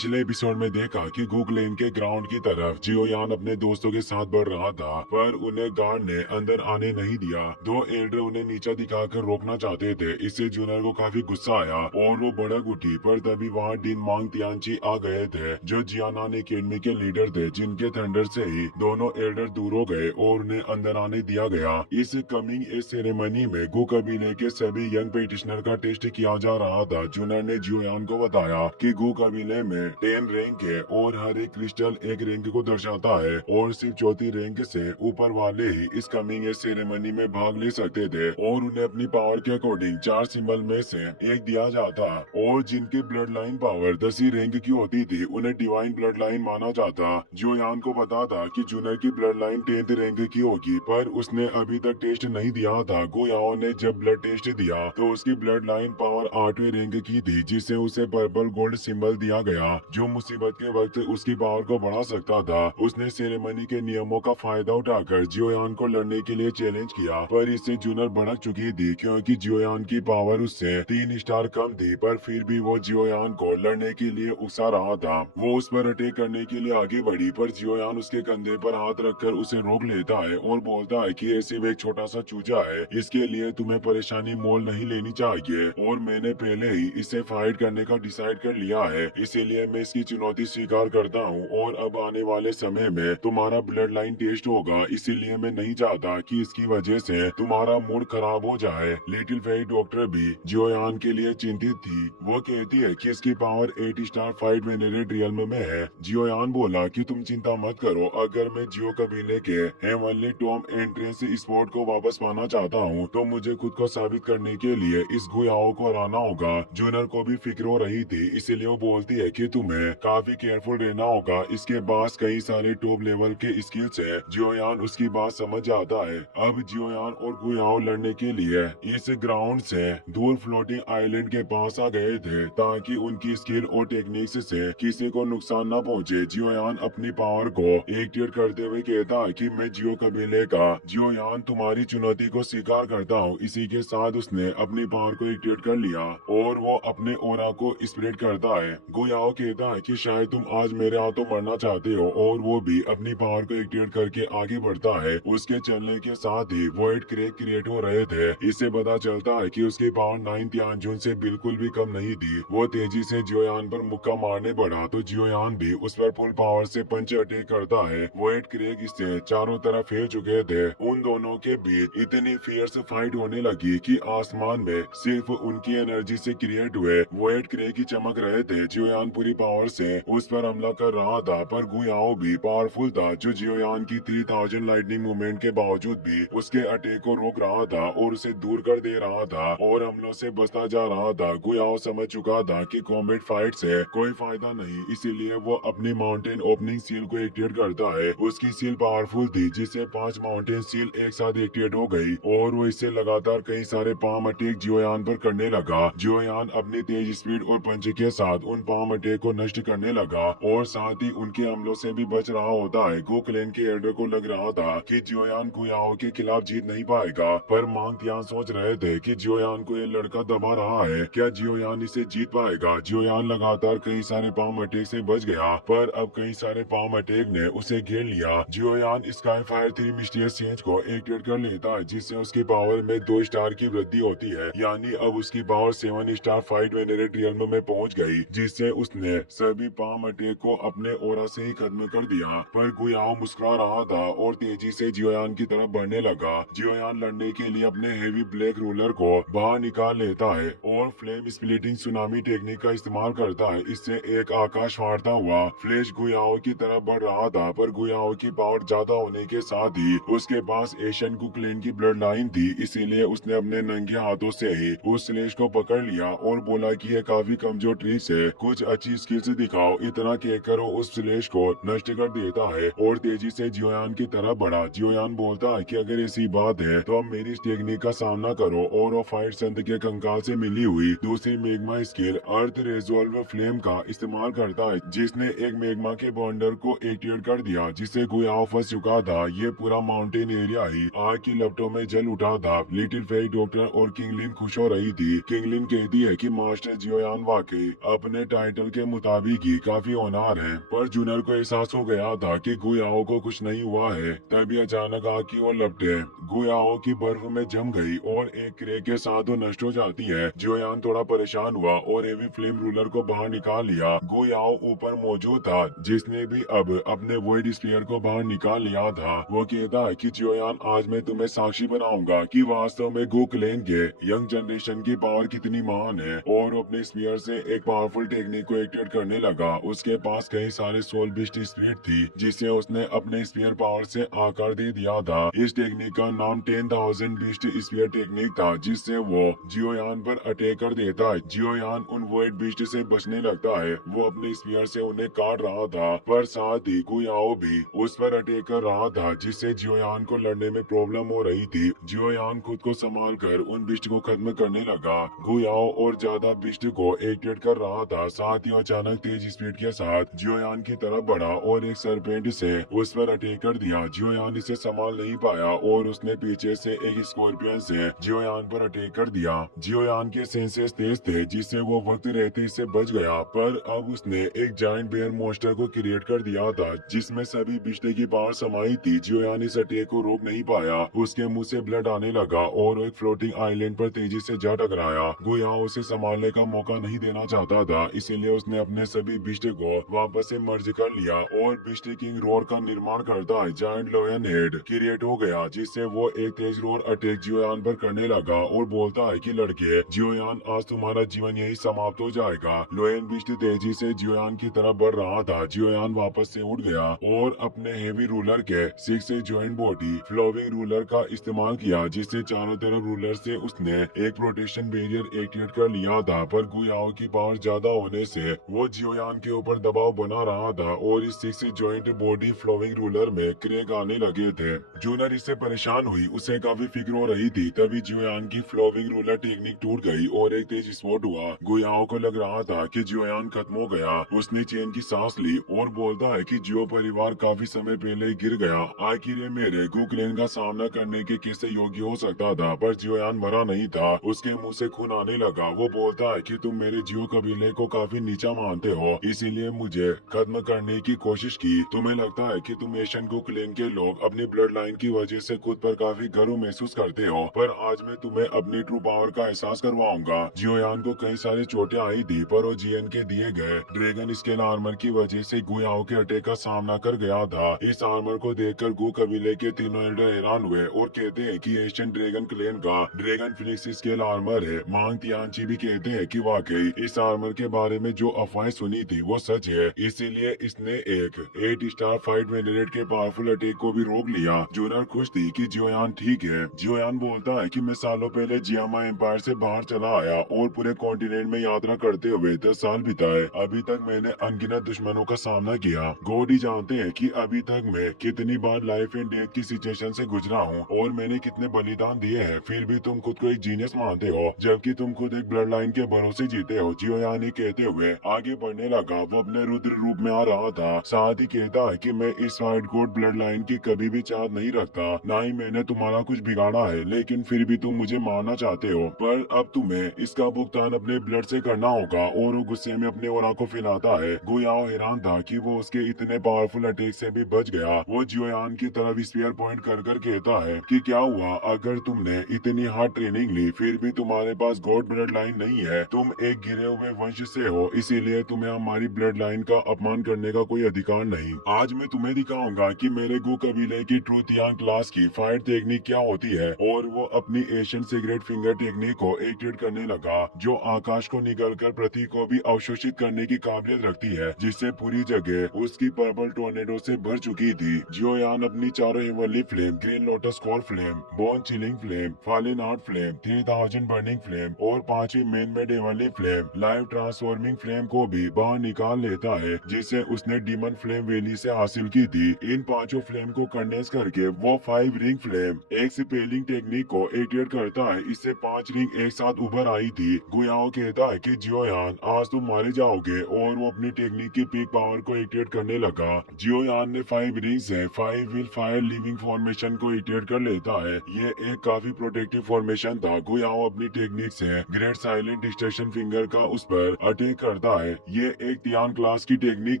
पिछले एपिसोड में देखा कि गुकलेन के ग्राउंड की तरफ जियोयान अपने दोस्तों के साथ बढ़ रहा था, पर उन्हें गार्ड ने अंदर आने नहीं दिया। दो एल्डर उन्हें नीचा दिखाकर रोकना चाहते थे। इससे जूनियर को काफी गुस्सा आया और वो भड़क उठी, पर तभी वहाँ डिन मांग तियानची आ गए थे, जो जियानान एकेडमी के लीडर थे, जिनके थंडर से ही दोनों एल्डर दूर हो गए और उन्हें अंदर आने दिया गया। इस कमिंग एज सेरेमनी में गु कबीले के सभी यंग पेटिशनर का टेस्ट किया जा रहा था। जूनियर ने जियोयान को बताया कि गु कबीले में 10 रैंक है और हर एक क्रिस्टल एक रैंक को दर्शाता है और सिर्फ चौथी रैंक से ऊपर वाले ही इस कमिंग एज सेरेमनी में भाग ले सकते थे और उन्हें अपनी पावर के अकॉर्डिंग 4 सिंबल में से एक दिया जाता। और जिनकी ब्लड लाइन पावर 10 रैंक की होती थी उन्हें डिवाइन ब्लड लाइन माना जाता। जियोयान को पता था कि जूनियर की ब्लड लाइन 10th रैंक की होगी, पर उसने अभी तक टेस्ट नहीं दिया था। गुयाओ ने जब ब्लड टेस्ट दिया तो उसकी ब्लड लाइन पावर 8वीं रैंक की थी, जिससे उसे पर्पल गोल्ड सिंबल दिया गया, जो मुसीबत के वक्त उसकी पावर को बढ़ा सकता था। उसने सेरेमनी के नियमों का फायदा उठाकर जियोयान को लड़ने के लिए चैलेंज किया, पर इससे जूनियर भड़क चुकी थी क्योंकि जियोयान की पावर उससे 3 स्टार कम थी, पर फिर भी वो जियोयान को लड़ने के लिए उकसा रहा था। वो उस पर अटैक करने के लिए आगे बढ़ी, पर जियोयान उसके कंधे पर हाथ रखकर उसे रोक लेता है और बोलता है कि ऐसे एक छोटा सा चूजा है, इसके लिए तुम्हें परेशानी मोल नहीं लेनी चाहिए और मैंने पहले ही इसे फाइट करने का डिसाइड कर लिया है, इसीलिए मैं इसकी चुनौती स्वीकार करता हूँ और अब आने वाले समय में तुम्हारा ब्लड लाइन टेस्ट होगा, इसीलिए मैं नहीं चाहता कि इसकी वजह से तुम्हारा मूड खराब हो जाए। लिटिल फेरी डॉक्टर भी जियोयान के लिए चिंतित थी। वो कहती है कि इसकी पावर 8 स्टार फाइट वेनेरेट रियल्म में है। जियोयान बोला कि तुम चिंता मत करो, अगर मैं जियो कबीले के हेवनली टॉम एंट्रेंस स्पोर्ट को वापस पाना चाहता हूँ तो मुझे खुद को साबित करने के लिए इस गुयाओ को हराना होगा। जूनियर को भी फिक्र हो रही थी, इसीलिए वो बोलती है कि तुम्हें काफी केयरफुल रहना होगा, इसके पास कई सारे टॉप लेवल के स्किल्स है। जियोयान उसकी बात समझ जाता है। अब जियोयान और गुयाओ लड़ने के लिए इस ग्राउंड से दूर फ्लोटिंग आइलैंड के पास आ गए थे, ताकि उनकी स्किल और टेक्निक्स से किसी को नुकसान न पहुंचे। जियोयान अपनी पावर को एक्टिवेट करते हुए कहता है कि मैं जियो कबीले का जियोयान तुम्हारी चुनौती को स्वीकार करता हूँ। इसी के साथ उसने अपनी पावर को एक्टिवेट कर लिया और वो अपने ओरा को स्प्रेड करता है। गुयाओ कहता है कि शायद तुम आज मेरे हाथों मरना चाहते हो और वो भी अपनी पावर को एक्टिवेट करके आगे बढ़ता है। उसके चलने के साथ ही वॉइड क्रैक क्रिएट हो रहे थे। इससे पता चलता है कि उसकी पावर 9 तियानजुन से बिल्कुल भी कम नहीं थी। वो तेजी से जियोयान पर मुक्का मारने बढ़ा तो जियोयान भी उस पर फुल पावर से पंच अटैक करता है। वॉइड क्रैक इससे चारों तरफ फैल चुके थे। उन दोनों के बीच इतनी फियर्स फाइट होने लगी कि आसमान में सिर्फ उनकी एनर्जी से क्रिएट हुए वॉइड क्रैक ही चमक रहे थे। जियोयान पूरी पावर से उस पर हमला कर रहा था, पर गुयाओ भी पावरफुल था, जो जियोयान की 3000 लाइटनिंग मूवमेंट के बावजूद भी उसके अटैक को रोक रहा था और उसे दूर कर दे रहा था और हमलों से बचता जा रहा था। गुयाओ समझ चुका था कि कॉम्बैट फाइट से कोई फायदा नहीं, इसीलिए वो अपनी माउंटेन ओपनिंग सील को एक्टिवेट करता है। उसकी सील पावरफुल थी, जिससे 5 माउंटेन सील एक साथ एक्टिवेट हो गई और वो इससे लगातार कई सारे पाम अटैक जियोयान पर करने लगा। जियोयान अपनी तेज स्पीड और पंच के साथ उन पाम अटैक को नष्ट करने लगा और साथ ही उनके हमलों से भी बच रहा होता है। गोक्लेन के एल्डर को लग रहा था कि जियोयान गुयाओ के खिलाफ जीत नहीं पाएगा, पर मांग तियान सोच रहे थे कि जियोयान को ये लड़का दबा रहा है, क्या जियोयान इसे जीत पाएगा। जियोयान लगातार कई सारे पाम अटैक से बच गया, पर अब कई सारे पाम अटैक ने उसे घेर लिया। जियोयान स्काई फायर 3 मिस्टीरियस चेंज को एक्टिवेट कर लेता है, जिससे उसकी पावर में 2 स्टार की वृद्धि होती है, यानी अब उसकी पावर 7 स्टार फाइट वेनेरेट रियल्म में पहुंच गई, जिससे उसने सभी पाम अटैक को अपने ओरा से ही खत्म कर दिया। पर गुयाओ मुस्कुरा रहा था और तेजी से जियोयान की तरफ बढ़ने लगा। जियोयान लड़ने के लिए अपने हेवी ब्लैक रूलर को बाहर निकाल लेता है और फ्लेम स्प्लिटिंग सुनामी टेक्निक का इस्तेमाल करता है। इससे एक आकाश फाड़ता हुआ फ्लैश गुयाओ की तरफ बढ़ रहा था, पर गुयाओ की पावर ज्यादा होने के साथ ही उसके पास एशियन गुक्लेन की ब्लड लाइन थी, इसीलिए उसने अपने नंगे हाथों से ही उस स्लेश को पकड़ लिया और बोला कि यह काफी कमजोर ट्रिक्स है, कुछ अच्छी स्किल्स दिखाओ। इतना कहकर वो उस स्लेश को नष्ट कर देता है और तेजी से जियोयान की तरफ बढ़ा। जियोयान बोलता है कि अगर ऐसी बात है तो अब मेरी इस टेक्निक का सामना करो और वो फाइट संत के कंकाल से मिली हुई दूसरी मेग्मा स्किल अर्थ रेजोल्व फ्लेम का इस्तेमाल करता है, जिसने एक मेग्मा के बॉन्डर को एक्टिवेट कर दिया, जिससे गुयाओ फंस चुका था। ये पूरा माउंटेन एरिया ही आग की लपटों में जल उठा था। लिटिल फेरी डॉक्टर और किंगलिन खुश हो रही थी। किंगलिन कहती है कि मास्टर जियोयान वाकई अपने टाइटल के मुताबिक ही काफी होनहार है। पर जूनियर को एहसास हो गया था कि गुयाओ को कुछ नहीं हुआ है। तभी अचानक आग की ओर लपटे गुयाओ की बर्फ में जम गई और एक क्रेक के साथ वो नष्ट हो जाती है। जियोयान थोड़ा परेशान हुआ और हेवी फ्लेम रूलर को बाहर निकाल लिया। गुयाओ ऊपर मौजूद था, जिसने भी अब अपने वॉइड स्फीयर को बाहर निकाल लिया था। वो कहता है कि जियोयान, आज मैं तुम्हें साक्षी बनाऊंगा कि वास्तव में गो क्लैन के यंग जनरेशन की पावर कितनी महान है। और अपने स्फीयर से एक पावरफुल टेक्निक को एक्टिवेट करने लगा। उसके पास कई सारे सोल बिस्ट स्पिरिट थी, जिसे उसने अपने स्फीयर पावर से आकार दे दिया था। इस टेक्निक का नाम 10,000 बिस्ट स्फीयर टेक्निक था, जिससे वो जियोयान पर अटैक कर देता है। जियोयान उन वॉइड बिस्ट से बचने लगता है। वो अपने स्फीयर से उन्हें काट रहा था, पर साथ ही गुयाओ भी उस पर अटैक कर रहा था, जिससे जियोयान को लड़ने में प्रॉब्लम हो रही थी। जियोयान खुद को संभाल कर उन बिस्ट को खत्म करने लगा। गुयाओ और ज्यादा बिस्ट को एक्टिवेट कर रहा था। साथ ही अचानक तेज स्पीड के साथ जियोयान की तरफ बढ़ा और एक सरपेंट से उस पर अटैक कर दिया। जियोयान इसे संभाल नहीं पाया और उसने पीछे से एक स्कॉर्पियन से जियोयान पर अटैक कर दिया। जियोयान के सेंसेस तेज थे, जिससे वो वक्त रहते इससे बच गया। पर अब उसने एक जायंट बेयर मॉन्स्टर को क्रिएट कर दिया था, जिसमें सभी बिस्टे की पावर समाई थी। जियोयान इस अटैक को रोक नहीं पाया। उसके मुंह से ब्लड आने लगा और एक फ्लोटिंग आइलैंड पर तेजी से जा टकराया। गुयाओ उसे संभालने का मौका नहीं देना चाहता था, इसीलिए उसने अपने सभी बिस्ट को वापस से मर्ज कर लिया और बिस्ट किंग रोर का निर्माण करता है। जायंट लोयन हेड क्रिएट हो गया, जिससे वो एक तेज रोर अटैक जियोयान पर करने लगा और बोलता है कि लड़के, जियोयान, आज तुम्हारा जीवन यही समाप्त हो जाएगा। लोयन बिस्ट तेजी से जियोयान की तरफ बढ़ रहा था। जियोयान वापस से उठ गया और अपने हेवी रूलर के 6 जॉइंट बॉडी फ्लोविंग रूलर का इस्तेमाल किया, जिससे चारों तरफ रूलर से उसने एक प्रोटेक्शन बैरियर एक्टिवेट कर लिया था। पर गुयाओ की पावर ज्यादा होने से वो जियोयान के ऊपर दबाव बना रहा था और इस 6 जॉइंट बॉडी फ्लोविंग रूलर में क्रैक आने लगे थे। जूनर इससे परेशान हुई, उसे काफी फिक्र हो रही थी। तभी जियोयान की फ्लोविंग रूलर टेक्निक टूट गई और एक तेज स्फोट हुआ। गुयाओ को लग रहा था कि जियोयान खत्म हो गया। उसने चैन की सांस ली और बोलता है कि जियो परिवार काफी समय पहले ही गिर गया। आखिर ये मेरे गो क्लैन का सामना करने के किससे योग्य हो सकता था। पर जियोयान मरा नहीं था। उसके मुंह से खून आने लगा। वो बोलता है कि तुम मेरे जियो कबीले को काफी नीचा मानते हो, इसीलिए मुझे खत्म करने की कोशिश की। तुम्हें लगता है कि तुम एशियन गो क्लैन के लोग अपनी ब्लड लाइन की वजह से खुद पर काफी गर्व महसूस करते हो, पर आज मैं तुम्हें अपनी ट्रू पावर का एहसास करवाऊंगा। जियोयान को कई सारी चोटें आई थी, पर वो जीएन के दिए गए ड्रैगन स्केल आर्मर की वजह से गुयाओ के अटैक का सामना कर गया था। इस आर्मर को देखकर गो कबीले के तीनों एल्डर हैरान हुए और कहते हैं कि एशियन ड्रैगन क्लैन का ड्रैगन फिनिक्स स्केल आर्मर है। मांग तियानची भी कहते हैं कि वाकई इस आर्मर के बारे में जो अफवाहें सुनी थी वो सच है, इसीलिए इसने एक 8 स्टार फाइट वेरिएंट के पावरफुल अटैक को भी रोक लिया। जूनर खुश थी कि जियोयान ठीक है। जियोयान बोलता है कि मैं सालों पहले जियामा एम्पायर से बाहर चला आया और पूरे कॉन्टिनेंट में यात्रा करते हुए 10 साल बिताए। अभी तक मैंने अनगिनत दुश्मनों का सामना किया। गॉड ही जानते हैं कि अभी तक मैं कितनी बार लाइफ एंड डेथ की सिचुएशन से गुजरा हूँ और मैंने कितने बलिदान दिए हैं। फिर भी तुम खुद को एक जीनियस मानते हो, जबकि तुम खुद एक ब्लड लाइन के भरोसे जीते हो। जियोयान ही कहते हुए आगे बढ़ने लगा। वो अपने रुद्र रूप में आ रहा था। साथ ही कहता है कि मैं इस वाइट गोड ब्लड लाइन की कभी भी चाहत नहीं रखता, ना ही मैंने तुम्हारा कुछ बिगाड़ा है, लेकिन फिर भी तुम मुझे मारना चाहते हो। पर अब तुम्हें इसका भुगतान अपने ब्लड से करना होगा। और वो गुस्से में अपने ओरा को फैलाता है। गुयाओ हैरान था कि वो उसके इतने पावरफुल अटैक से भी बच गया। वो जियोयान की तरफ स्पीयर पॉइंट कर कर कहता है कि क्या हुआ अगर तुमने इतनी हार्ड ट्रेनिंग ली, फिर भी तुम्हारे पास गॉड ब्लड लाइन नहीं है। तुम एक गिरे हुए वंश से हो, इसीलिए तुम्हें हमारी ब्लड लाइन का अपमान करने का कोई अधिकार नहीं। आज मैं तुम्हें दिखाऊंगा कि मेरे गो कबीले की ट्रूथ यांग क्लास की फाइट टेक्निक क्या होती है। और वो अपनी एशियन सिगरेट फिंगर टेक्निक को एक्टिवेट करने लगा, जो आकाश को निकलकर पृथ्वी को भी अवशोषित करने की काबिलियत रखती है, जिससे पूरी जगह उसकी पर्पल टोर्नेडो से भर चुकी थी। जियोयान अपनी चारों heavenly flame, green lotus core flame, bone chilling flame, fallen heart flame, 3000 burning flame और 5वीं man made heavenly flame, life transforming flame को भी बाहर निकाल लेता है, जिसे उसने डीमन फ्लेम वैली से हासिल की थी। इन पांचों फ्लेम को कंडेंस करके वो 5 रिंग फ्लेम एक स्पेलिंग टेक्निक को एक्टिवेट करता है। इससे 5 रिंग एक साथ उभर आई थी। गुयाओ कहता है कि जियोयान, आज तुम मारे जाओगे, और वो अपनी टेक्निक की पीक पावर को एक्टिवेट करने लगा। जियोयान ने 5 रिंग से 5 विल फायर लिविंग फॉर्मेशन को एक्टिवेट कर लेता है। ये एक काफी प्रोटेक्टिव फॉर्मेशन था। गुयाओ अपनी टेक्निक से ग्रेट साइलेंट डिस्ट्रक्शन फिंगर का उस पर अटैक करता जाता है। ये एक तियान क्लास की टेक्निक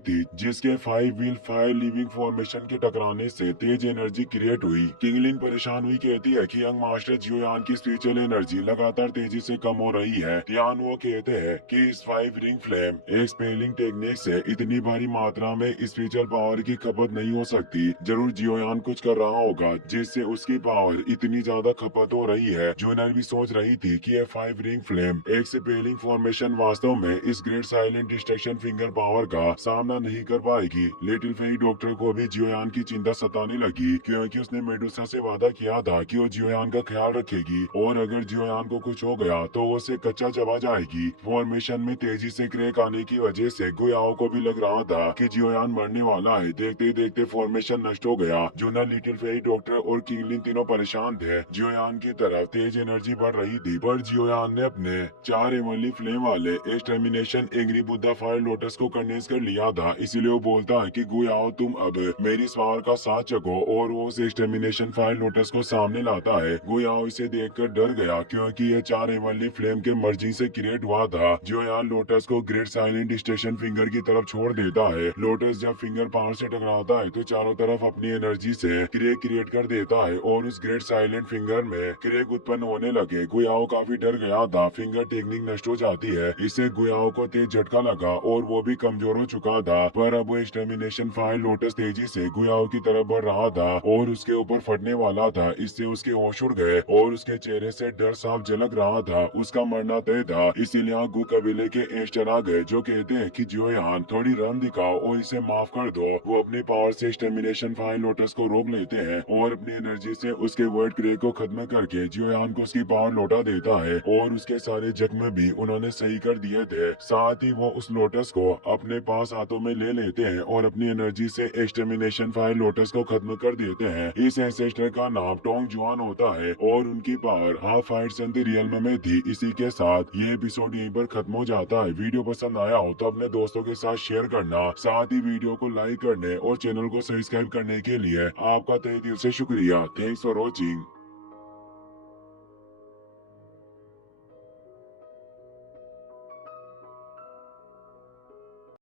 थी जिसके 5 व्हील फायर लिविंग फॉर्मेशन के टकराने से तेज एनर्जी क्रिएट हुई। किंगलिन परेशान हुई कहती है कि यंग मास्टर जियोयान की स्पिरिचुअल एनर्जी लगातार तेजी से कम हो रही है। तियान वो कहते हैं कि इस 5 रिंग फ्लेम एक स्पेलिंग टेक्निक से इतनी भारी मात्रा में स्पिरिचुअल पावर की खपत नहीं हो सकती। जरूर जियोयान कुछ कर रहा होगा जिससे उसकी पावर इतनी ज्यादा खपत हो रही है। जूनर भी सोच रही थी कि ये 5 रिंग फ्लेम एक स्पेलिंग फॉर्मेशन वास्तव में इस great silent destruction finger power का सामना नहीं कर पाएगी। लिटिल फेरी डॉक्टर को भी जियोयान की चिंता सताने लगी क्योंकि उसने मेडुसा से वादा किया था कि वो जियोयान का ख्याल रखेगी और अगर जियोयान को कुछ हो गया तो वो उसे कच्चा चबा जाएगी। फॉर्मेशन में तेजी से क्रैक आने की वजह से गुयाओ को भी लग रहा था कि जियोयान मरने वाला है। देखते ही देखते फॉर्मेशन नष्ट हो गया। जूनर, लिटिल फेरी डॉक्टर और किंगलिन तीनों परेशान थे। जियोयान की तरफ तेज एनर्जी बढ़ रही थी पर जियोयान ने अपने 4 एवनली फ्लेम वाले extermination angry Buddha fire lotus को कंडेंस कर लिया था। इसीलिए वो बोलता है कि गुयाओ तुम अब मेरी सवार का साथ चको और वो उस एक्सटर्मिनेशन फायर लोटस को सामने लाता है। गुयाओ इसे देखकर डर गया क्योंकि ये 4 एवनली फ्लेम के मर्जी से क्रिएट हुआ था। जियोयान लोटस को ग्रेट साइलेंट डिस्ट्रक्शन फिंगर की तरफ छोड़ देता है। लोटस जब फिंगर पावर से टकराता है तो चारों तरफ अपनी एनर्जी से क्रिएट कर देता है और उस ग्रेट साइलेंट फिंगर में क्रेक उत्पन्न होने लगे। गुयाओ काफी डर गया था। फिंगर टेक्निक नष्ट हो जाती है। इससे गुयाओ को तेज झटका लगा और वो भी कमजोर हो चुका था। पर अब वो एक्सटर्मिनेशन फायर लोटस तेजी से गुयाओ की तरफ बढ़ रहा था और उसके ऊपर फटने वाला था। इससे उसके होश उड़ गए और उसके चेहरे से डर साफ झलक रहा था। उसका मरना तय था। इसीलिए गु कबीले के एस्टर आ गए जो कहते हैं कि जियोयान थोड़ी रहम दिखाओ और इसे माफ कर दो। वो अपनी पावर से एक्सटर्मिनेशन फायर लोटस को रोक लेते हैं और अपनी एनर्जी से उसके वर्ड क्रेक को खत्म करके जियोयान को उसकी पावर लौटा देता है और उसके सारे जख्म भी उन्होंने सही कर दिए थे। साथ ही वो उस लोटस को अपने पास हाथों में ले लेते हैं और अपनी एनर्जी से एक्सटर्मिनेशन फायर लोटस को खत्म कर देते हैं। इस एंसेस्टर का नाम टोंग जुआन होता है और उनकी पावर हाफ फाइट सन रियल में थी। इसी के साथ ये एपिसोड यहीं पर खत्म हो जाता है। वीडियो पसंद आया हो तो अपने दोस्तों के साथ शेयर करना, साथ ही वीडियो को लाइक करने और चैनल को सब्सक्राइब करने के लिए आपका तहे दिल से शुक्रिया। Thanks for watching.